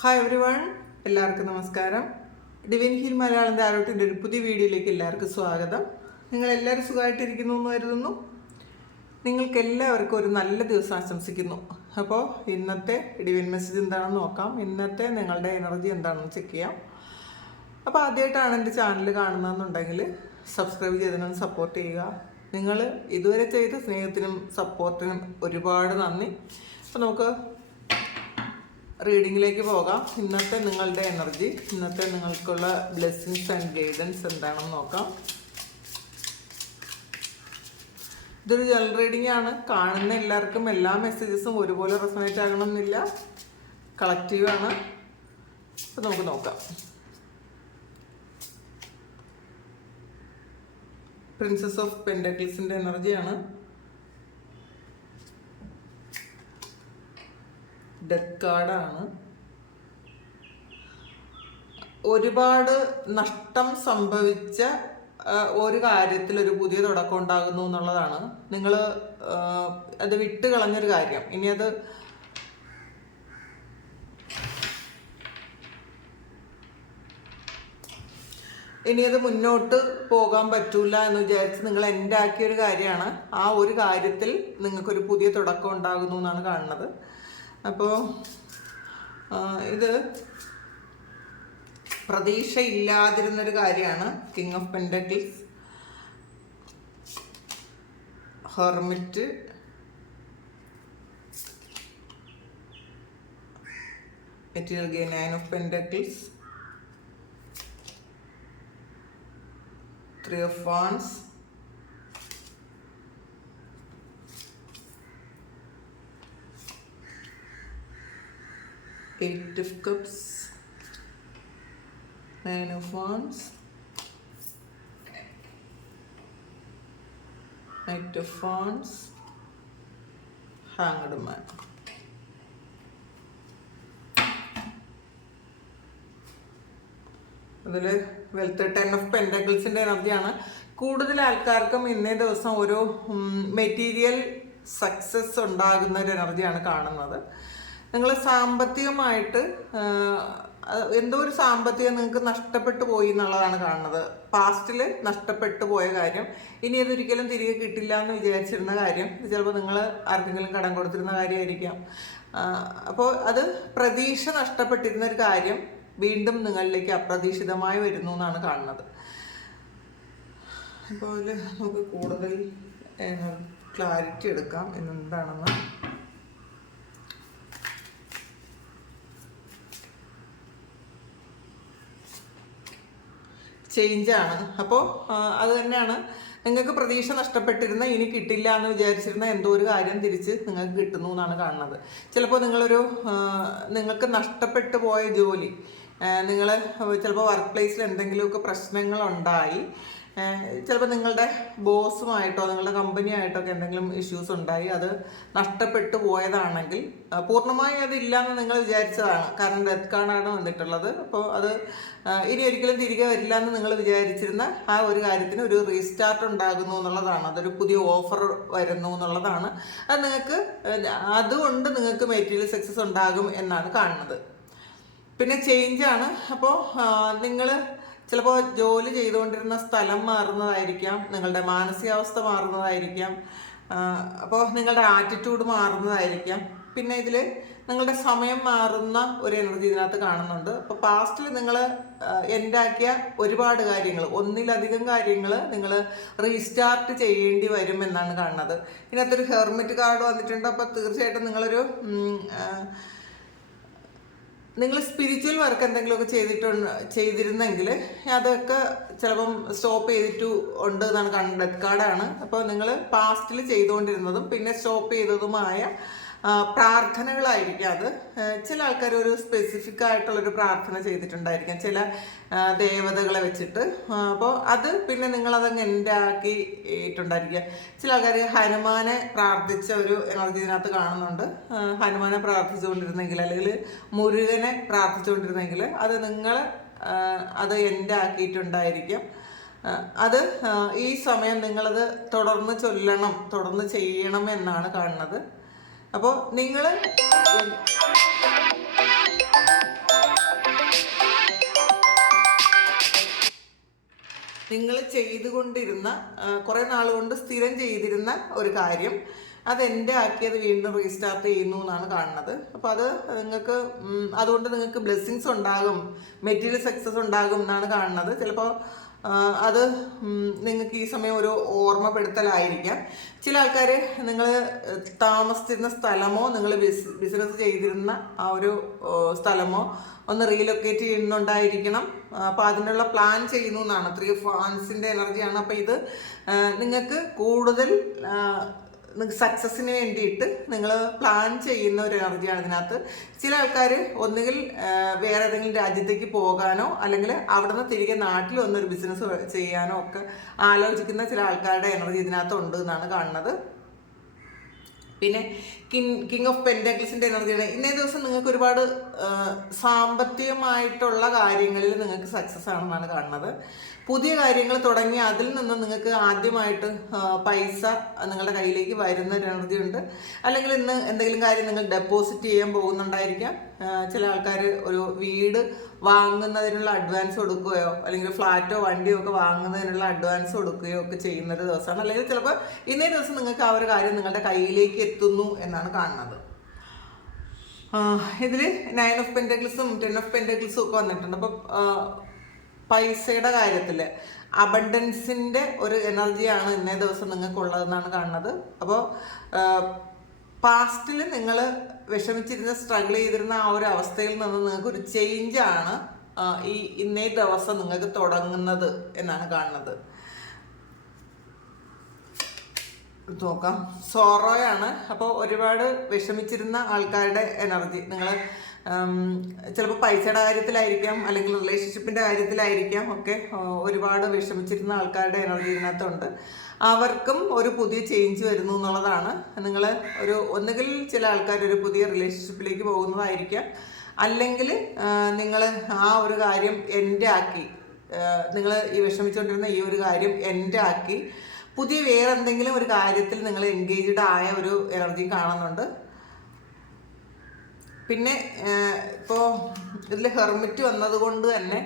Hi every one, എല്ലാവർക്കും നമസ്കാരം. Divine heal Malayalam ധാരോട്ടിൻ്റെ ഒരു പുതിയ വീഡിയോയിലേക്ക് എല്ലാവർക്കും സ്വാഗതം. നിങ്ങളെല്ലാവരും സുഖമായിട്ടിരിക്കുന്നു എന്ന് കരുതുന്നു. നിങ്ങൾക്ക് എല്ലാവർക്കും ഒരു നല്ല ദിവസം ആശംസിക്കുന്നു. അപ്പോൾ ഇന്നത്തെ ഡിവൈൻ മെസ്സേജ് എന്താണെന്ന് നോക്കാം. ഇന്നത്തെ നിങ്ങളുടെ എനർജി എന്താണെന്ന് ചെക്ക് ചെയ്യാം. അപ്പോൾ ആദ്യമായിട്ടാണ് എൻ്റെ ചാനൽ കാണുന്നതെന്നുണ്ടെങ്കിൽ സബ്സ്ക്രൈബ് ചെയ്തതിനും സപ്പോർട്ട് ചെയ്യുക. നിങ്ങൾ ഇതുവരെ ചെയ്ത സ്നേഹത്തിനും സപ്പോർട്ടിനും ഒരുപാട് നന്ദി. അപ്പോൾ നമുക്ക് റീഡിങ്ങിലേക്ക് പോകാം. ഇന്നത്തെ നിങ്ങളുടെ എനർജി, ഇന്നത്തെ നിങ്ങൾക്കുള്ള ബ്ലെസ്സിങ്സ് ആൻഡ് ഗൈഡൻസ് എന്താണെന്ന് നോക്കാം. ഇതൊരു ജനറൽ റീഡിംഗ് ആണ്. കാണുന്ന എല്ലാവർക്കും എല്ലാ മെസ്സേജസും ഒരുപോലെ റെസൊണേറ്റ് ആകണമെന്നില്ല, കളക്റ്റീവ് ആണ്. അപ്പോൾ നമുക്ക് നോക്കാം. പ്രിൻസസ് ഓഫ് പെൻഡക്കിൾസിൻ്റെ എനർജിയാണ്. ഡെത്ത് കാർഡാണ്. ഒരുപാട് നഷ്ടം സംഭവിച്ച ഒരു കാര്യത്തിൽ ഒരു പുതിയ തുടക്കം ഉണ്ടാകുന്നു എന്നുള്ളതാണ്. നിങ്ങൾ അത് വിട്ട് കളഞ്ഞൊരു കാര്യം ഇനി അത് മുന്നോട്ട് പോകാൻ പറ്റൂല എന്ന് വിചാരിച്ച് നിങ്ങൾ എൻ്റെ ആക്കിയൊരു കാര്യമാണ്. ആ ഒരു കാര്യത്തിൽ നിങ്ങൾക്കൊരു പുതിയ തുടക്കം ഉണ്ടാകുന്നു എന്നാണ് കാണുന്നത്. അപ്പോൾ ഇത് പ്രതീക്ഷയില്ലാതിരുന്നൊരു കാര്യമാണ്. King of pentacles, hermit, material gain, 9 of pentacles, 3 of wands, Eight of Cups, 9 of Wands, Knight of Wands, Hanged Man. അതിൽ വെൽത്ത് 10 ഓഫ് പെൻഡക്കിൾസിൻ്റെ എനർജിയാണ്. കൂടുതൽ ആൾക്കാർക്കും ഇന്നേ ദിവസം ഒരു മെറ്റീരിയൽ സക്സസ് ഉണ്ടാകുന്ന ഒരു എനർജിയാണ് കാണുന്നത്. നിങ്ങൾ സാമ്പത്തികമായിട്ട് എന്തോ ഒരു സാമ്പത്തികം നിങ്ങൾക്ക് നഷ്ടപ്പെട്ടു പോയി എന്നുള്ളതാണ് കാണുന്നത്. പാസ്റ്റിൽ നഷ്ടപ്പെട്ടു പോയ കാര്യം ഇനി അതൊരിക്കലും തിരികെ കിട്ടില്ല എന്ന് വിചാരിച്ചിരുന്ന കാര്യം, ചിലപ്പോൾ നിങ്ങൾ ആർക്കെങ്കിലും കടം കൊടുത്തിരുന്ന കാര്യമായിരിക്കാം. അപ്പോൾ അത് പ്രതീക്ഷ നഷ്ടപ്പെട്ടിരുന്ന ഒരു കാര്യം വീണ്ടും നിങ്ങളിലേക്ക് അപ്രതീക്ഷിതമായി വരുന്നു എന്നാണ് കാണുന്നത്. അപ്പോൾ അതിൽ നമുക്ക് കൂടുതൽ ക്ലാരിറ്റി എടുക്കാം എന്താണെന്ന്. ചേഞ്ചാണ്. അപ്പോൾ അത് തന്നെയാണ്, നിങ്ങൾക്ക് പ്രതീക്ഷ നഷ്ടപ്പെട്ടിരുന്ന, ഇനി കിട്ടില്ല എന്ന് വിചാരിച്ചിരുന്ന എന്തോ ഒരു കാര്യം തിരിച്ച് നിങ്ങൾക്ക് കിട്ടുന്നു എന്നാണ് കാണുന്നത്. ചിലപ്പോൾ നിങ്ങൾക്ക് നഷ്ടപ്പെട്ടു പോയ ജോലി, നിങ്ങൾ ചിലപ്പോൾ വർക്ക് പ്ലേസിൽ എന്തെങ്കിലുമൊക്കെ പ്രശ്നങ്ങളുണ്ടായി, ചിലപ്പോൾ നിങ്ങളുടെ ബോസുമായിട്ടോ നിങ്ങളുടെ കമ്പനിയായിട്ടൊക്കെ എന്തെങ്കിലും ഇഷ്യൂസ് ഉണ്ടായി, അത് നഷ്ടപ്പെട്ടു പോയതാണെങ്കിൽ പൂർണ്ണമായും അതില്ലാന്ന് നിങ്ങൾ വിചാരിച്ചതാണ്. കാരണം ഡെത്ത് കാർഡാണ് വന്നിട്ടുള്ളത്. അപ്പോൾ അത് ഇനി ഒരിക്കലും തിരികെ വരില്ല എന്ന് നിങ്ങൾ വിചാരിച്ചിരുന്ന ആ ഒരു കാര്യത്തിന് ഒരു റീസ്റ്റാർട്ട് ഉണ്ടാകുന്നു എന്നുള്ളതാണ്. അതൊരു പുതിയ ഓഫർ വരുന്നു എന്നുള്ളതാണ്. അത് അതുകൊണ്ട് നിങ്ങൾക്ക് മെറ്റീരിയൽ സക്സസ് ഉണ്ടാകും എന്നാണ് കാണുന്നത്. പിന്നെ ചേഞ്ചാണ്. അപ്പോൾ നിങ്ങൾ ചിലപ്പോൾ ജോലി ചെയ്തുകൊണ്ടിരുന്ന സ്ഥലം മാറുന്നതായിരിക്കാം, നിങ്ങളുടെ മാനസികാവസ്ഥ മാറുന്നതായിരിക്കാം, അപ്പോൾ നിങ്ങളുടെ ആറ്റിറ്റ്യൂഡ് മാറുന്നതായിരിക്കാം. പിന്നെ ഇതിൽ നിങ്ങളുടെ സമയം മാറുന്ന ഒരു എനർജി ഇതിനകത്ത് കാണുന്നുണ്ട്. അപ്പോൾ പാസ്റ്റിൽ നിങ്ങൾ എൻഡാക്കിയ ഒരുപാട് കാര്യങ്ങൾ, ഒന്നിലധികം കാര്യങ്ങൾ നിങ്ങൾ റീസ്റ്റാർട്ട് ചെയ്യേണ്ടി വരും എന്നാണ് കാണുന്നത്. ഇതിനകത്തൊരു ഹെർമിറ്റ് കാർഡ് വന്നിട്ടുണ്ട്. അപ്പോൾ തീർച്ചയായിട്ടും നിങ്ങൾ സ്പിരിച്വൽ വർക്ക് എന്തെങ്കിലുമൊക്കെ ചെയ്തിരുന്നെങ്കിൽ അതൊക്കെ ചിലപ്പം സ്റ്റോപ്പ് ചെയ്തിട്ട് ഉണ്ട് എന്നാണ് കാണുന്നത്. ഡെത്ത് കാർഡാണ്. അപ്പോൾ നിങ്ങൾ പാസ്റ്റിൽ ചെയ്തുകൊണ്ടിരുന്നതും പിന്നെ സ്റ്റോപ്പ് ചെയ്തതുമായ പ്രാർത്ഥനകളായിരിക്കും അത്. ചില ആൾക്കാർ ഒരു സ്പെസിഫിക് ആയിട്ടുള്ളൊരു പ്രാർത്ഥന ചെയ്തിട്ടുണ്ടായിരിക്കാം, ചില ദേവതകളെ വെച്ചിട്ട്. അപ്പോൾ അത് പിന്നെ നിങ്ങളതങ്ങ് എൻഡാക്കിയിട്ടുണ്ടായിരിക്കുക. ചില ആൾക്കാർ ഹനുമാനെ പ്രാർത്ഥിച്ച ഒരു എനർജി ഇതിനകത്ത് കാണുന്നുണ്ട്. ഹനുമാനെ പ്രാർത്ഥിച്ചുകൊണ്ടിരുന്നെങ്കിൽ അല്ലെങ്കിൽ മുരുകനെ പ്രാർത്ഥിച്ചുകൊണ്ടിരുന്നെങ്കിൽ അത് എൻഡാക്കിയിട്ടുണ്ടായിരിക്കും. അത് ഈ സമയം നിങ്ങളത് തുടർന്ന് ചെയ്യണം എന്നാണ് കാണുന്നത്. അപ്പോൾ നിങ്ങൾ നിങ്ങൾ ചെയ്തുകൊണ്ടിരുന്ന കുറേ നാളുകൊണ്ട് സ്ഥിരം ചെയ്തിരുന്ന ഒരു കാര്യം അതെൻ്റെ ആക്കിയത് വീണ്ടും റീസ്റ്റാർട്ട് ചെയ്യുന്നു എന്നാണ് കാണുന്നത്. അപ്പോൾ അത് നിങ്ങൾക്ക് അതുകൊണ്ട് നിങ്ങൾക്ക് ബ്ലെസ്സിങ്സ് ഉണ്ടാകും, മെറ്റീരിയൽ സക്സസ് ഉണ്ടാകും എന്നാണ് കാണുന്നത്. ചിലപ്പോൾ അത് നിങ്ങൾക്ക് ഈ സമയം ഒരു ഓർമ്മപ്പെടുത്തലായിരിക്കാം. ചില ആൾക്കാർ നിങ്ങൾ താമസിച്ചിരുന്ന സ്ഥലമോ നിങ്ങൾ ബിസിനസ് ചെയ്തിരുന്ന ആ ഒരു സ്ഥലമോ ഒന്ന് റീലൊക്കേറ്റ് ചെയ്യുന്നുണ്ടായിരിക്കണം. അപ്പോൾ അതിനുള്ള പ്ലാൻ ചെയ്യുന്നു എന്നാണ്. 3 of Wands എനർജിയാണ്. അപ്പോൾ ഇത് നിങ്ങൾക്ക് കൂടുതൽ സക്സസ്സിന് വേണ്ടിയിട്ട് നിങ്ങൾ പ്ലാൻ ചെയ്യുന്ന ഒരു എനർജിയാണ് ഇതിനകത്ത്. ചില ആൾക്കാർ ഒന്നുകിൽ വേറെ ഏതെങ്കിലും രാജ്യത്തേക്ക് പോകാനോ അല്ലെങ്കിൽ അവിടെ നിന്ന് തിരികെ നാട്ടിൽ വന്നൊരു ബിസിനസ് ചെയ്യാനോ ഒക്കെ ആലോചിക്കുന്ന ചില ആൾക്കാരുടെ എനർജി ഇതിനകത്ത് ഉണ്ട് എന്നാണ് കാണുന്നത്. പിന്നെ കിങ് ഓഫ് പെൻറ്റാക്കിൾസിൻ്റെ എനർജിയാണ്. ഇന്നേ ദിവസം നിങ്ങൾക്ക് ഒരുപാട് സാമ്പത്തികമായിട്ടുള്ള കാര്യങ്ങളിൽ നിങ്ങൾക്ക് സക്സസ് ആണെന്നാണ് കാണുന്നത്. പുതിയ കാര്യങ്ങൾ തുടങ്ങി അതിൽ നിന്ന് നിങ്ങൾക്ക് ആദ്യമായിട്ട് പൈസ നിങ്ങളുടെ കയ്യിലേക്ക് വരുന്ന ഒരു എനർജി ഉണ്ട്. അല്ലെങ്കിൽ ഇന്ന് എന്തെങ്കിലും കാര്യം നിങ്ങൾ ഡെപ്പോസിറ്റ് ചെയ്യാൻ പോകുന്നുണ്ടായിരിക്കാം. ചില ആൾക്കാർ ഒരു വീട് വാങ്ങുന്നതിനുള്ള അഡ്വാൻസ് കൊടുക്കുകയോ അല്ലെങ്കിൽ ഫ്ലാറ്റോ വണ്ടിയോ ഒക്കെ വാങ്ങുന്നതിനുള്ള അഡ്വാൻസ് കൊടുക്കുകയോ ഒക്കെ ചെയ്യുന്ന ഒരു ദിവസമാണ്. അല്ലെങ്കിൽ ചിലപ്പോൾ ഇന്നേ ദിവസം നിങ്ങൾക്ക് ആ ഒരു കാര്യം നിങ്ങളുടെ കയ്യിലേക്ക് എത്തുന്നു എന്നാണ് കാണുന്നത്. ഇതിൽ 9 of Pentaclesഉം 10 of Pentaclesഉം ഒക്കെ വന്നിട്ടുണ്ട്. അപ്പം പൈസയുടെ കാര്യത്തിൽ അബണ്ടൻസിൻ്റെ ഒരു എനർജിയാണ് ഇന്നേ ദിവസം നിങ്ങൾക്കുള്ളതെന്നാണ് കാണുന്നത്. അപ്പോൾ പാസ്റ്റിൽ നിങ്ങൾ വിഷമിച്ചിരുന്ന സ്ട്രഗിൾ ചെയ്തിരുന്ന ആ ഒരു അവസ്ഥയിൽ നിന്ന് നിങ്ങൾക്കൊരു ചേഞ്ചാണ് ഈ ഇന്നേ ദിവസം നിങ്ങൾക്ക് തുടങ്ങുന്നത് എന്നാണ് കാണുന്നത്. നോക്കാം, സോറോയാണ്. അപ്പോൾ ഒരുപാട് വിഷമിച്ചിരുന്ന ആൾക്കാരുടെ എനർജി നിങ്ങൾ ചിലപ്പോൾ പൈസയുടെ കാര്യത്തിലായിരിക്കാം അല്ലെങ്കിൽ റിലേഷൻഷിപ്പിൻ്റെ കാര്യത്തിലായിരിക്കാം ഒക്കെ ഒരുപാട് വിഷമിച്ചിരുന്ന ആൾക്കാരുടെ എനർജി ഇതിനകത്തുണ്ട്. അവർക്കും ഒരു പുതിയ ചേഞ്ച് വരുന്നു എന്നുള്ളതാണ്. നിങ്ങൾ ഒന്നുകിൽ ചില ആൾക്കാർ ഒരു പുതിയ റിലേഷൻഷിപ്പിലേക്ക് പോകുന്നതായിരിക്കാം, അല്ലെങ്കിൽ നിങ്ങൾ ആ ഒരു കാര്യം എൻഡ് ആക്കി, നിങ്ങൾ ഈ വിഷമിച്ചുകൊണ്ടിരുന്ന ഈ ഒരു കാര്യം എൻഡ് ആക്കി പുതിയ വേറെ എന്തെങ്കിലും ഒരു കാര്യത്തിൽ നിങ്ങൾ എൻഗേജ്ഡ് ആയ ഒരു എനർജി കാണുന്നുണ്ട്. പിന്നെ ഇപ്പോൾ ഇതിൽ ഹെർമിറ്റ് വന്നതുകൊണ്ട് തന്നെ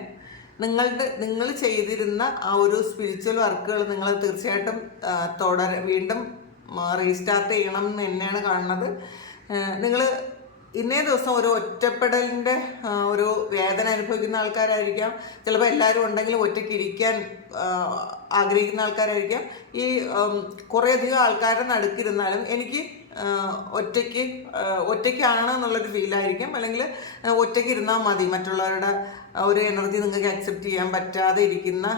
നിങ്ങൾ ചെയ്തിരുന്ന ആ ഒരു സ്പിരിച്വൽ വർക്കുകൾ നിങ്ങൾ തീർച്ചയായിട്ടും വീണ്ടും റീസ്റ്റാർട്ട് ചെയ്യണം എന്ന് തന്നെയാണ് കാണുന്നത്. നിങ്ങൾ ഇന്നേ ദിവസം ഒരു ഒറ്റപ്പെടലിൻ്റെ ഒരു വേദന അനുഭവിക്കുന്ന ആൾക്കാരായിരിക്കാം. ചിലപ്പോൾ എല്ലാവരും ഉണ്ടെങ്കിലും ഒറ്റയ്ക്ക് ഇരിക്കാൻ ആഗ്രഹിക്കുന്ന ആൾക്കാരായിരിക്കാം. ഈ കുറേയധികം ആൾക്കാരുടെ നടുക്കിരുന്നാലും എനിക്ക് ഒറ്റയ്ക്കാണ് എന്നുള്ളൊരു ഫീലായിരിക്കും. അല്ലെങ്കിൽ ഒറ്റയ്ക്ക് ഇരുന്നാൽ മതി, മറ്റുള്ളവരുടെ ഒരു എനർജി നിങ്ങൾക്ക് അക്സെപ്റ്റ് ചെയ്യാൻ പറ്റാതെ ഇരിക്കുന്ന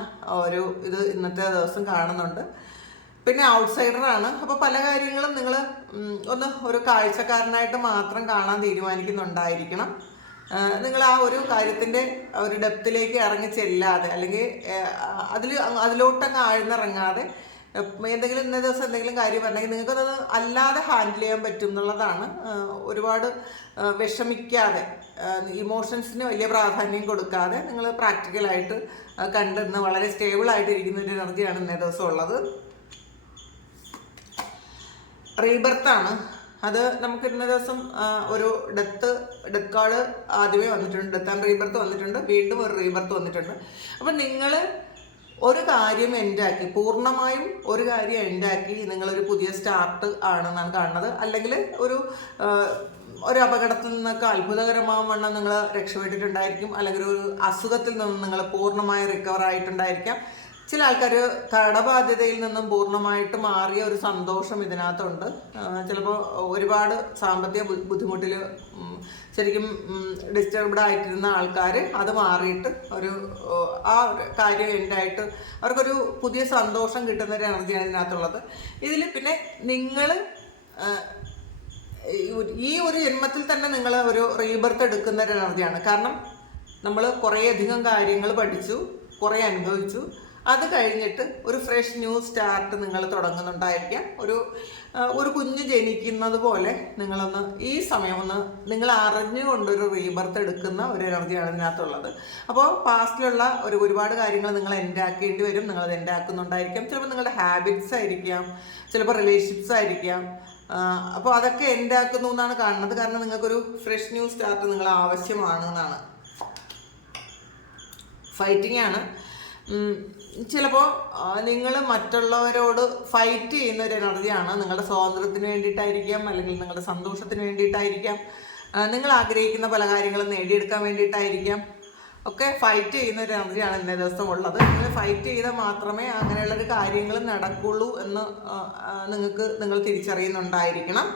ഒരു ഇത് ഇന്നത്തെ ദിവസം കാണുന്നുണ്ട്. പിന്നെ ഔട്ട്സൈഡറാണ്. അപ്പോൾ പല കാര്യങ്ങളും നിങ്ങൾ ഒരു കാഴ്ചക്കാരനായിട്ട് മാത്രം കാണാൻ തീരുമാനിക്കുന്നുണ്ടായിരിക്കണം. നിങ്ങൾ ആ ഒരു കാര്യത്തിൻ്റെ ഒരു ഡെപ്തിലേക്ക് ഇറങ്ങി ചെല്ലാതെ അല്ലെങ്കിൽ അതിലോട്ടങ്ങ് ആഴ്ന്നിറങ്ങാതെ എന്തെങ്കിലും ഇന്ന ദിവസം എന്തെങ്കിലും കാര്യം വരണമെങ്കിൽ നിങ്ങൾക്കത് അല്ലാതെ ഹാൻഡിൽ ചെയ്യാൻ പറ്റും എന്നുള്ളതാണ്. ഒരുപാട് വിഷമിക്കാതെ ഇമോഷൻസിന് വലിയ പ്രാധാന്യം കൊടുക്കാതെ നിങ്ങൾ പ്രാക്ടിക്കലായിട്ട് കണ്ടെന്ന് വളരെ സ്റ്റേബിളായിട്ട് ഇരിക്കുന്ന ഒരു എനർജിയാണ് ഇന്നേ ദിവസം ഉള്ളത്. റീബർത്താണ്. അത് നമുക്ക് ഇന്ന ദിവസം ഒരു ഡെത്ത് കാർഡ് ആദ്യമേ വന്നിട്ടുണ്ട്. ഡെത്ത് ആൻഡ് റീബർത്ത് വന്നിട്ടുണ്ട്, വീണ്ടും ഒരു റീബർത്ത് വന്നിട്ടുണ്ട്. അപ്പം നിങ്ങൾ ഒരു കാര്യം എൻഡാക്കി, പൂർണ്ണമായും ഒരു കാര്യം എൻഡാക്കി നിങ്ങളൊരു പുതിയ സ്റ്റാർട്ട് ആണെന്നാണ് കാണുന്നത്. അല്ലെങ്കിൽ ഒരു അപകടത്തിൽ നിന്നൊക്കെ അത്ഭുതകരമാവണ്ണം നിങ്ങൾ രക്ഷപ്പെട്ടിട്ടുണ്ടായിരിക്കും. അല്ലെങ്കിൽ ഒരു അസുഖത്തിൽ നിന്നും നിങ്ങൾ പൂർണ്ണമായി റിക്കവർ ആയിട്ടുണ്ടായിരിക്കാം. ചില ആൾക്കാർ കടബാധ്യതയിൽ നിന്നും പൂർണ്ണമായിട്ട് മാറിയ ഒരു സന്തോഷം ഇതിനകത്തുണ്ട്. ചിലപ്പോൾ ഒരുപാട് സാമ്പത്തിക ബുദ്ധിമുട്ടിൽ ശരിക്കും ഡിസ്റ്റർബ്ഡ് ആയിട്ടിരുന്ന ആൾക്കാർ അത് മാറിയിട്ട് ആ കാര്യം എൻഡായിട്ട് അവർക്കൊരു പുതിയ സന്തോഷം കിട്ടുന്ന ഒരു എനർജിയാണ് ഇതിനകത്തുള്ളത്. ഇതിൽ പിന്നെ നിങ്ങൾ ഈ ഒരു ജന്മത്തിൽ തന്നെ നിങ്ങൾ ഒരു റീബർത്ത് എടുക്കുന്ന ഒരു എനർജിയാണ്. കാരണം നമ്മൾ കുറേയധികം കാര്യങ്ങൾ പഠിച്ചു, കുറേ അനുഭവിച്ചു. അത് കഴിഞ്ഞിട്ട് ഒരു ഫ്രഷ് ന്യൂ സ്റ്റാർട്ട് നിങ്ങൾ തുടങ്ങുന്നുണ്ടായിരിക്കാം. ഒരു കുഞ്ഞ് ജനിക്കുന്നത് പോലെ നിങ്ങളൊന്ന് ഈ സമയം നിങ്ങൾ അറിഞ്ഞുകൊണ്ടൊരു റീബർത്ത് എടുക്കുന്ന ഒരു എനർജിയാണ് ഇതിനകത്തുള്ളത്. അപ്പോൾ പാസ്റ്റിലുള്ള ഒരുപാട് കാര്യങ്ങൾ നിങ്ങൾ എൻഡാക്കേണ്ടി വരും. നിങ്ങളത് എൻഡാക്കുന്നുണ്ടായിരിക്കാം. ചിലപ്പോൾ നിങ്ങളുടെ ഹാബിറ്റ്സ് ആയിരിക്കാം, ചിലപ്പോൾ റിലേഷൻഷിപ്സ് ആയിരിക്കാം. അപ്പോൾ അതൊക്കെ എൻഡാക്കുന്നു എന്നാണ് കാണുന്നത്. കാരണം നിങ്ങൾക്കൊരു ഫ്രഷ് ന്യൂ സ്റ്റാർട്ട് നിങ്ങൾ ആവശ്യമാണ് എന്നാണ്. ഫൈറ്റിംഗ് ആണ്. ചിലപ്പോൾ നിങ്ങൾ മറ്റുള്ളവരോട് ഫൈറ്റ് ചെയ്യുന്ന ഒരു എനർജിയാണ്. നിങ്ങളുടെ സ്വാതന്ത്ര്യത്തിന് വേണ്ടിയിട്ടായിരിക്കാം, അല്ലെങ്കിൽ നിങ്ങളുടെ സന്തോഷത്തിന് വേണ്ടിയിട്ടായിരിക്കാം, നിങ്ങൾ ആഗ്രഹിക്കുന്ന പല കാര്യങ്ങളും നേടിയെടുക്കാൻ വേണ്ടിയിട്ടായിരിക്കാം, ഒക്കെ ഫൈറ്റ് ചെയ്യുന്ന ഒരു എനർജിയാണ് ഇന്നേ ദിവസം ഉള്ളത്. നിങ്ങൾ ഫൈറ്റ് ചെയ്താൽ മാത്രമേ അങ്ങനെയുള്ളൊരു കാര്യങ്ങൾ നടക്കുള്ളൂ എന്ന് നിങ്ങൾ തിരിച്ചറിയുന്നുണ്ടായിരിക്കണം.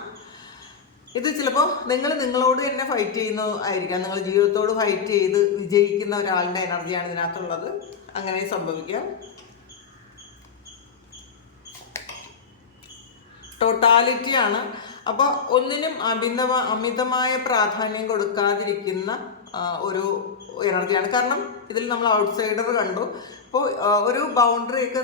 ഇത് ചിലപ്പോൾ നിങ്ങളോട് തന്നെ ഫൈറ്റ് ചെയ്യുന്നതായിരിക്കാം. നിങ്ങൾ ജീവിതത്തോട് ഫൈറ്റ് ചെയ്ത് വിജയിക്കുന്ന ഒരാളുടെ എനർജിയാണ് ഇതിനകത്തുള്ളത്. അങ്ങനെ സംഭവിക്കാം. ടോട്ടാലിറ്റിയാണ്. അപ്പോൾ ഒന്നിനും അമിതമായ പ്രാധാന്യം കൊടുക്കാതിരിക്കുന്ന ഒരു എനർജിയാണ്. കാരണം ഇതിൽ നമ്മൾ ഔട്ട്സൈഡർ കണ്ടു. അപ്പോൾ ഒരു ബൗണ്ടറി ഒക്കെ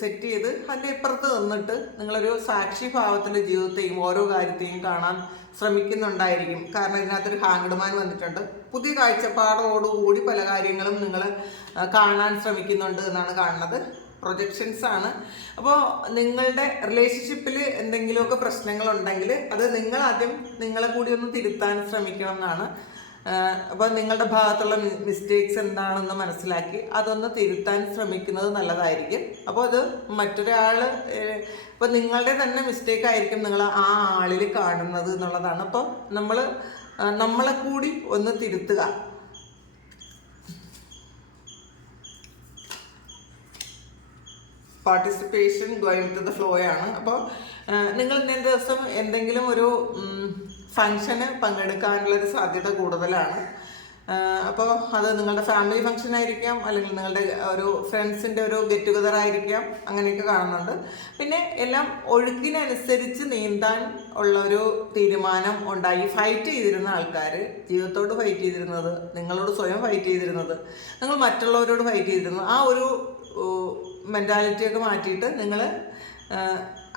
സെറ്റ് ചെയ്ത് അതിൻ്റെ ഇപ്പുറത്ത് നിന്നിട്ട് നിങ്ങളൊരു സാക്ഷി ഭാവത്തിൻ്റെ ജീവിതത്തെയും ഓരോ കാര്യത്തെയും കാണാൻ ശ്രമിക്കുന്നുണ്ടായിരിക്കും. കാരണം ഇതിനകത്തൊരു ഹാങ്ഡ് മാൻ വന്നിട്ടുണ്ട്. പുതിയ കാഴ്ചപ്പാടോടുകൂടി പല കാര്യങ്ങളും നിങ്ങൾ കാണാൻ ശ്രമിക്കുന്നുണ്ട് എന്നാണ് കാണുന്നത്. പ്രൊജക്ഷൻസ് ആണ്. അപ്പോൾ നിങ്ങളുടെ റിലേഷൻഷിപ്പിൽ എന്തെങ്കിലുമൊക്കെ പ്രശ്നങ്ങളുണ്ടെങ്കിൽ അത് നിങ്ങൾ ആദ്യം നിങ്ങളെ കൂടി ഒന്ന് തിരുത്താൻ ശ്രമിക്കണം എന്നാണ്. അപ്പോൾ നിങ്ങളുടെ ഭാഗത്തുള്ള മിസ്റ്റേക്സ് എന്താണെന്ന് മനസ്സിലാക്കി അതൊന്ന് തിരുത്താൻ ശ്രമിക്കുന്നത് നല്ലതായിരിക്കും. അപ്പോൾ അത് മറ്റൊരാൾ ഇപ്പോൾ നിങ്ങളുടെ തന്നെ മിസ്റ്റേക്ക് ആയിരിക്കും നിങ്ങൾ ആ ആളിൽ കാണുന്നത് എന്നുള്ളതാണ്. അപ്പോൾ നമ്മളെ കൂടി ഒന്ന് തിരുത്തുക. Participation going to the flow ആണ്. അപ്പോൾ നിങ്ങൾ ഇന്നേ ദിവസം എന്തെങ്കിലും ഒരു ഫങ്ഷന് പങ്കെടുക്കാനുള്ളൊരു സാധ്യത കൂടുതലാണ്. അപ്പോൾ അത് നിങ്ങളുടെ ഫാമിലി ഫങ്ഷൻ ആയിരിക്കാം, അല്ലെങ്കിൽ നിങ്ങളുടെ ഒരു ഫ്രണ്ട്സിൻ്റെ ഒരു ഗെറ്റ് ടുഗദർ ആയിരിക്കാം. അങ്ങനെയൊക്കെ കാണുന്നുണ്ട്. പിന്നെ എല്ലാം ഒഴുക്കിനനുസരിച്ച് നീന്താൻ ഉള്ളൊരു തീരുമാനം ഉണ്ടായി. ഫൈറ്റ് ചെയ്തിരുന്ന ആൾക്കാർ, ജീവിതത്തോട് ഫൈറ്റ് ചെയ്തിരുന്നത്, നിങ്ങളോട് സ്വയം ഫൈറ്റ് ചെയ്തിരുന്നത്, നിങ്ങൾ മറ്റുള്ളവരോട് ഫൈറ്റ് ചെയ്തിരുന്നത്, ആ ഒരു മെൻറ്റാലിറ്റിയൊക്കെ മാറ്റിയിട്ട് നിങ്ങൾ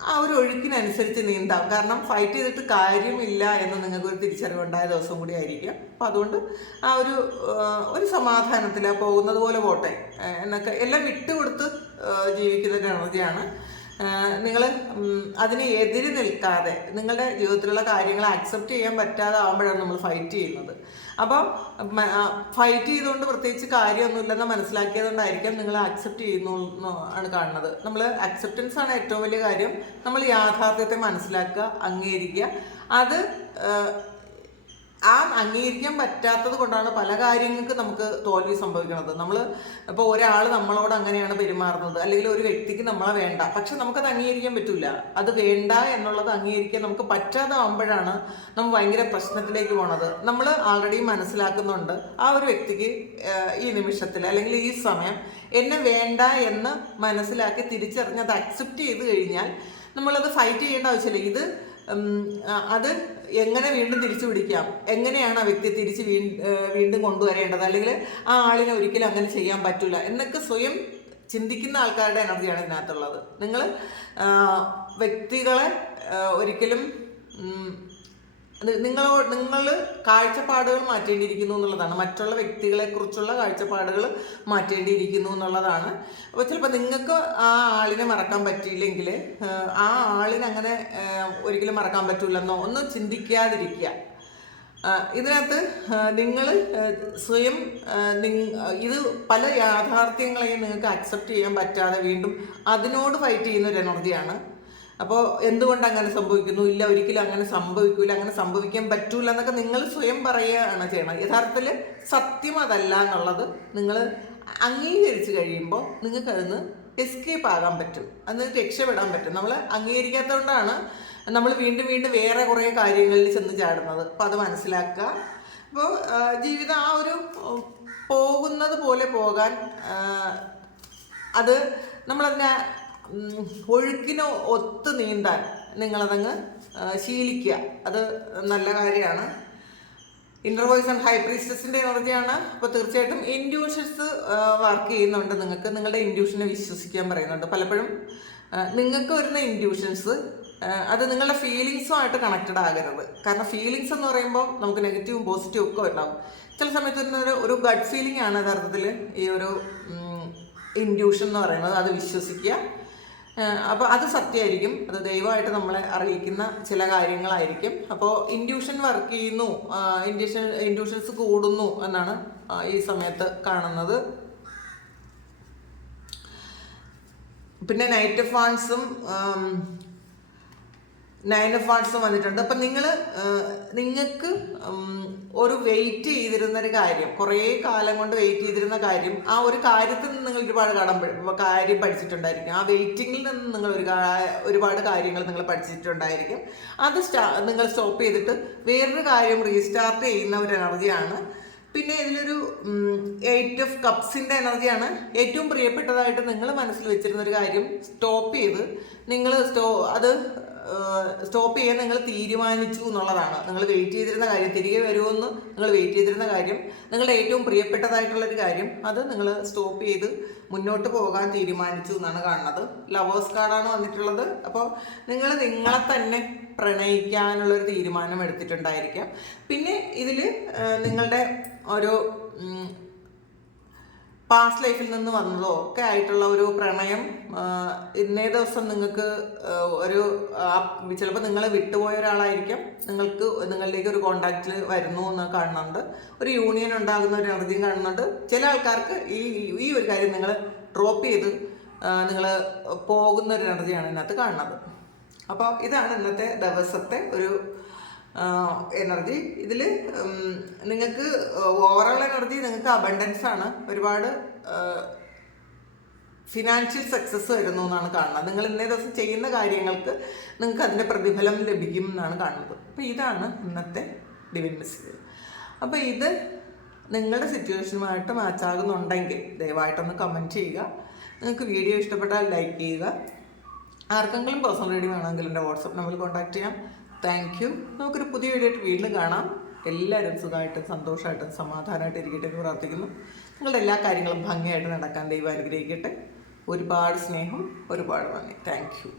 ആ ഒരു ഒഴുക്കിനനുസരിച്ച് നീന്താം. കാരണം ഫൈറ്റ് ചെയ്തിട്ട് കാര്യമില്ല എന്ന് നിങ്ങൾക്കൊരു തിരിച്ചറിവുണ്ടായ ദിവസം കൂടി ആയിരിക്കും. അപ്പം അതുകൊണ്ട് ആ ഒരു സമാധാനത്തിൽ പോകുന്നത് പോലെ പോട്ടെ എന്നൊക്കെ എല്ലാം വിട്ടുകൊടുത്ത് ജീവിക്കുന്ന ഒരു എനർജിയാണ്. നിങ്ങൾ അതിന് എതിര് നിൽക്കാതെ നിങ്ങളുടെ ജീവിതത്തിലുള്ള കാര്യങ്ങൾ ആക്സെപ്റ്റ് ചെയ്യാൻ പറ്റാതെ ആകുമ്പോഴാണ് നമ്മൾ ഫൈറ്റ് ചെയ്യുന്നത്. അപ്പോൾ ഫൈറ്റ് ചെയ്തുകൊണ്ട് പ്രത്യേകിച്ച് കാര്യമൊന്നുമില്ലെന്ന് മനസ്സിലാക്കിയതുകൊണ്ടായിരിക്കും നിങ്ങൾ ആക്സെപ്റ്റ് ചെയ്യുന്നു ആണ് കാണുന്നത്. നമ്മൾ അക്സെപ്റ്റൻസ് ആണ് ഏറ്റവും വലിയ കാര്യം. നമ്മൾ യാഥാർത്ഥ്യത്തെ മനസ്സിലാക്കുക, അംഗീകരിക്കുക. അത് അംഗീകരിക്കാൻ പറ്റാത്തത് കൊണ്ടാണ് പല കാര്യങ്ങൾക്ക് നമുക്ക് തോൽവി സംഭവിക്കുന്നത്. ഇപ്പോൾ ഒരാൾ നമ്മളോട് അങ്ങനെയാണ് പെരുമാറുന്നത്, അല്ലെങ്കിൽ ഒരു വ്യക്തിക്ക് നമ്മളെ വേണ്ട, പക്ഷെ നമുക്കത് അംഗീകരിക്കാൻ പറ്റില്ല. അത് വേണ്ട എന്നുള്ളത് അംഗീകരിക്കാൻ നമുക്ക് പറ്റാതാവുമ്പോഴാണ് നമ്മൾ ഭയങ്കര പ്രശ്നത്തിലേക്ക് പോണത്. നമ്മൾ ആൾറെഡി മനസ്സിലാക്കുന്നുണ്ട് ആ ഒരു വ്യക്തിക്ക് ഈ നിമിഷത്തിൽ അല്ലെങ്കിൽ ഈ സമയം എന്നെ വേണ്ട എന്ന് മനസ്സിലാക്കി തിരിച്ചറിഞ്ഞ് അത് അക്സെപ്റ്റ് ചെയ്ത് കഴിഞ്ഞാൽ നമ്മളത് ഫൈറ്റ് ചെയ്യേണ്ട ആവശ്യമില്ല. അത് എങ്ങനെ വീണ്ടും തിരിച്ചു പിടിക്കാം, എങ്ങനെയാണ് ആ വ്യക്തി തിരിച്ച് വീണ്ടും കൊണ്ടുവരേണ്ടത്, അല്ലെങ്കിൽ ആ ആളിനെ ഒരിക്കലും അങ്ങനെ ചെയ്യാൻ പറ്റില്ല എന്നൊക്കെ സ്വയം ചിന്തിക്കുന്ന ആൾക്കാരുടെ എനർജിയാണ് ഇതിനകത്തുള്ളത്. നിങ്ങൾ വ്യക്തികളെ ഒരിക്കലും നിങ്ങൾ കാഴ്ചപ്പാടുകൾ മാറ്റേണ്ടിയിരിക്കുന്നു എന്നുള്ളതാണ്. മറ്റുള്ള വ്യക്തികളെക്കുറിച്ചുള്ള കാഴ്ചപ്പാടുകൾ മാറ്റേണ്ടിയിരിക്കുന്നു എന്നുള്ളതാണ്. അപ്പോൾ ചിലപ്പോൾ നിങ്ങൾക്ക് ആ ആളിനെ മറക്കാൻ പറ്റിയില്ലെങ്കിൽ ആ ആളിനെ അങ്ങനെ ഒരിക്കലും മറക്കാൻ പറ്റില്ലെന്നോ ഒന്നും ചിന്തിക്കാതിരിക്കുക. ഇതിനകത്ത് നിങ്ങൾ സ്വയം ഇത് പല യാഥാർത്ഥ്യങ്ങളെയും നിങ്ങൾക്ക് അക്സെപ്റ്റ് ചെയ്യാൻ പറ്റാതെ വീണ്ടും അതിനോട് ഫൈറ്റ് ചെയ്യുന്ന ഒരു എനർജിയാണ്. അപ്പോൾ എന്തുകൊണ്ട് അങ്ങനെ സംഭവിക്കുന്നു, ഇല്ല ഒരിക്കലും അങ്ങനെ സംഭവിക്കില്ല, അങ്ങനെ സംഭവിക്കാൻ പറ്റൂല എന്നൊക്കെ നിങ്ങൾ സ്വയം പറയുകയാണ് ചെയ്യണം. യഥാർത്ഥത്തിൽ സത്യം അതല്ല എന്നുള്ളത് നിങ്ങൾ അംഗീകരിച്ച് കഴിയുമ്പോൾ നിങ്ങൾക്ക് അതിന് എസ്കേപ്പ് ആകാൻ പറ്റും, അതിന് രക്ഷപ്പെടാൻ പറ്റും. നമ്മൾ അംഗീകരിക്കാത്തതുകൊണ്ടാണ് നമ്മൾ വീണ്ടും വീണ്ടും വേറെ കുറേ കാര്യങ്ങളിൽ ചെന്ന് ചാടുന്നത്. അപ്പോൾ അത് മനസ്സിലാക്കുക. അപ്പോൾ ജീവിതം ആ ഒരു പോകുന്നത് പോലെ പോകാൻ അത് നമ്മളതിനെ ഒഴുക്കിന് ഒത്ത് നീന്താൻ നിങ്ങളതങ്ങ് ശീലിക്കുക. അത് നല്ല കാര്യമാണ്. ഇന്നർ വോയിസ് ആൻഡ് ഹൈ പ്രീസ്റ്റസിൻ്റെ എനർജിയാണ്. അപ്പോൾ തീർച്ചയായിട്ടും ഇൻഡ്യൂഷൻസ് വർക്ക് ചെയ്യുന്നുണ്ട്. നിങ്ങളുടെ ഇൻഡ്യൂഷനെ വിശ്വസിക്കാൻ പറയുന്നുണ്ട്. പലപ്പോഴും നിങ്ങൾക്ക് വരുന്ന ഇൻഡ്യൂഷൻസ് അത് നിങ്ങളുടെ ഫീലിങ്സുമായിട്ട് കണക്റ്റഡ് ആകരുത്. കാരണം ഫീലിങ്സ് എന്ന് പറയുമ്പോൾ നമുക്ക് നെഗറ്റീവും പോസിറ്റീവും ഒക്കെ ഉണ്ടാവും. ചില സമയത്ത് വരുന്ന ഒരു ഗട്ട് ഫീലിംഗ് ആണ് യഥാർത്ഥത്തിൽ ഈ ഒരു ഇൻഡ്യൂഷൻ എന്ന് പറയുന്നത്. അത് വിശ്വസിക്കുക. അപ്പോൾ അത് സത്യമായിരിക്കും, അത് ദൈവമായിട്ട് നമ്മളെ അറിയിക്കുന്ന ചില കാര്യങ്ങളായിരിക്കും. അപ്പോൾ ഇൻഡ്യൂഷൻ വർക്ക് ചെയ്യുന്നു, ഇൻഡ്യൂഷൻസ് കൂടുന്നു എന്നാണ് ഈ സമയത്ത് കാണുന്നത്. പിന്നെ നൈറ്റ് ഓഫ് വാൺസും 9 ഓഫ് വാൺസും വന്നിട്ടുണ്ട്. അപ്പം നിങ്ങൾക്ക് ഒരു വെയിറ്റ് ചെയ്തിരുന്ന ഒരു കാര്യം, കുറേ കാലം കൊണ്ട് വെയിറ്റ് ചെയ്തിരുന്ന കാര്യം, ആ ഒരു കാര്യത്തിൽ നിന്ന് നിങ്ങൾ ഒരുപാട് കാര്യം പഠിച്ചിട്ടുണ്ടായിരിക്കും. ആ വെയിറ്റിങ്ങിൽ നിന്ന് നിങ്ങൾ ഒരുപാട് കാര്യങ്ങൾ നിങ്ങൾ പഠിച്ചിട്ടുണ്ടായിരിക്കും. അത് നിങ്ങൾ സ്റ്റോപ്പ് ചെയ്തിട്ട് വേറൊരു കാര്യം റീസ്റ്റാർട്ട് ചെയ്യുന്ന ഒരു എനർജിയാണ്. പിന്നെ ഇതിലൊരു 8 ഓഫ് കപ്സിൻ്റെ എനർജിയാണ്. ഏറ്റവും പ്രിയപ്പെട്ടതായിട്ട് നിങ്ങൾ മനസ്സിൽ വെച്ചിരുന്ന ഒരു കാര്യം സ്റ്റോപ്പ് ചെയ്ത് നിങ്ങൾ സ്റ്റോപ്പ് ചെയ്യാൻ നിങ്ങൾ തീരുമാനിച്ചു എന്നുള്ളതാണ്. നിങ്ങൾ വെയിറ്റ് ചെയ്തിരുന്ന കാര്യം തിരികെ വരുമെന്ന് നിങ്ങൾ വെയിറ്റ് ചെയ്തിരുന്ന കാര്യം, നിങ്ങളുടെ ഏറ്റവും പ്രിയപ്പെട്ടതായിട്ടുള്ളൊരു കാര്യം, അത് നിങ്ങൾ സ്റ്റോപ്പ് ചെയ്ത് മുന്നോട്ട് പോകാൻ തീരുമാനിച്ചു എന്നാണ് കാണുന്നത്. ലവേഴ്സ് കാർഡാണ് വന്നിട്ടുള്ളത്. അപ്പോൾ നിങ്ങൾ നിങ്ങളെ തന്നെ പ്രണയിക്കാനുള്ളൊരു തീരുമാനം എടുത്തിട്ടുണ്ടായിരിക്കാം. പിന്നെ ഇതിൽ നിങ്ങളുടെ ഒരു പാസ്റ്റ് ലൈഫിൽ നിന്ന് വന്നതോ ഒക്കെ ആയിട്ടുള്ള ഒരു പ്രണയം ഇന്നേ ദിവസം നിങ്ങൾക്ക് ചിലപ്പോൾ നിങ്ങൾ വിട്ടുപോയ ഒരാളായിരിക്കാം, നിങ്ങളിലേക്ക് ഒരു കോണ്ടാക്റ്റിൽ വരുന്നു എന്ന് കാണുന്നുണ്ട്. ഒരു യൂണിയൻ ഉണ്ടാകുന്ന ഒരു എനർജിയും കാണുന്നുണ്ട്. ചില ആൾക്കാർക്ക് ഈ ഒരു കാര്യം നിങ്ങൾ ഡ്രോപ്പ് ചെയ്ത് നിങ്ങൾ പോകുന്ന ഒരു എനർജിയാണ് ഇതിനകത്ത് കാണുന്നത്. അപ്പോൾ ഇതാണ് ഇന്നത്തെ ദിവസത്തെ ഒരു എനർജി. ഇതിൽ നിങ്ങൾക്ക് ഓവറോൾ എനർജി നിങ്ങൾക്ക് അബണ്ടൻസ് ആണ്, ഒരുപാട് ഫിനാൻഷ്യൽ സക്സസ് വരുന്നു എന്നാണ് കാണുന്നത്. നിങ്ങൾ ഇന്നേ ദിവസം ചെയ്യുന്ന കാര്യങ്ങൾക്ക് നിങ്ങൾക്ക് അതിൻ്റെ പ്രതിഫലം ലഭിക്കും എന്നാണ് കാണുന്നത്. അപ്പോൾ ഇതാണ് ഇന്നത്തെ ഡിവൈൻ മെസ്സേജ്. അപ്പോൾ ഇത് നിങ്ങളുടെ സിറ്റുവേഷനുമായിട്ട് മാച്ചാകുന്നുണ്ടെങ്കിൽ ദയവായിട്ടൊന്ന് കമൻറ്റ് ചെയ്യുക. നിങ്ങൾക്ക് വീഡിയോ ഇഷ്ടപ്പെട്ടാൽ ലൈക്ക് ചെയ്യുക. ആർക്കെങ്കിലും പേഴ്സണൽ റീഡിംഗ് വേണമെങ്കിൽ എൻ്റെ വാട്സപ്പ് നമ്പറിൽ കോൺടാക്ട് ചെയ്യാം. Thank you. നമുക്കൊരു പുതിയ വീഡിയോ ആയിട്ട് വീണ്ടും കാണാം. എല്ലാവരും സുഖമായിട്ടും സന്തോഷമായിട്ടും സമാധാനമായിട്ട് ഇരിക്കട്ടെ എന്ന് പ്രാർത്ഥിക്കുന്നു. നിങ്ങളുടെ എല്ലാ കാര്യങ്ങളും ഭംഗിയായിട്ട് നടക്കാൻ ദൈവം അനുഗ്രഹിക്കട്ടെ. ഒരുപാട് സ്നേഹം, ഒരുപാട് നന്ദി. Thank you.